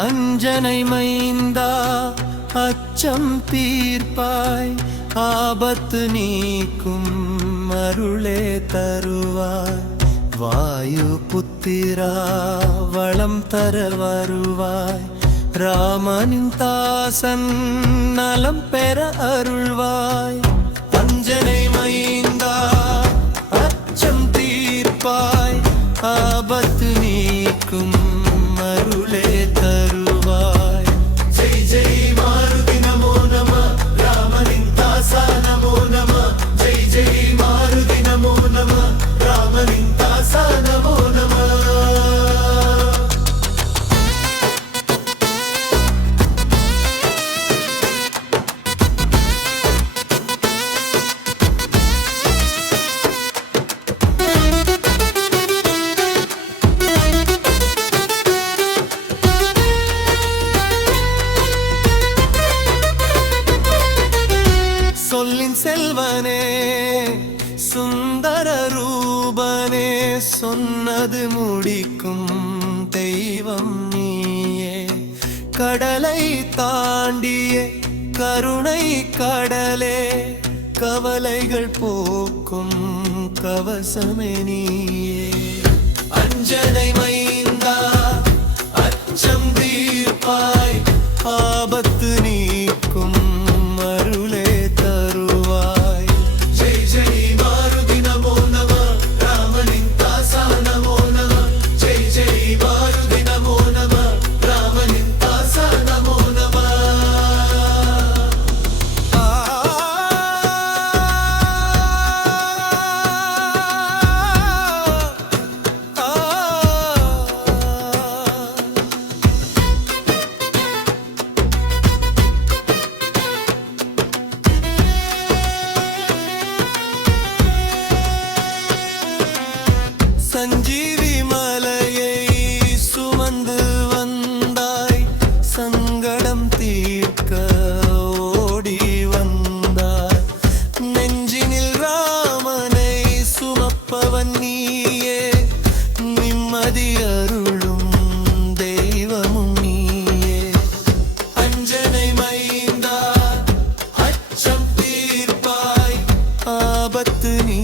அஞ்சனை மைந்தா அச்சம் தீர்ப்பாய், ஆபத்து நீக்கும் அருளே தருவாய். வாயு புத்திரா வளம் தர வருவாய், ராமனின் தாசன் நலம் பெற அருள்வாய். அஞ்சனை மைந்தா அச்சம் தீர்ப்பாய், ஆபத்து நீக்கும் அருளே தருவாய். ஜெய் ஜெய் மாருதி நமோ நம, ராமனின் தாசா நமோ நம. ஜெய் ஜெய் மாருதி நமோ நம, ராமனின் தாசா நமோ நம. சொல்லின் செல்வனே சுந்தர ரூபனே, சொன்னது முடிக்கும் தெய்வம் நீயே. கடலை தாண்டிய கருணை கடலே, கவலைகள் போக்கும் கவசமே நீயே. அஞ்சனை மைந்தா அச்சம் தீர்ப்பாய், ஆபத்து நீக்கும் அருளே தருவாய். ஜெய் ஜெய் மாருதி நமோ நம, ராமனின் தாசா நமோ நம. ஜெய் ஜெய் மாருதி நமோ நம, ராமனின் தாசா நமோ நம. சஞ்சீவி மலையை சுமந்து வந்தாய், சங்கடம் தீர்க்க ஓடி வந்தாய். நெஞ்சினில் ராமனை சுமப்பவன் நீயே, நிம்மதி அருளும் தெய்வமும் நீயே. அஞ்சனை மைந்தா அச்சம் தீர்ப்பாய், ஆபத்து நீ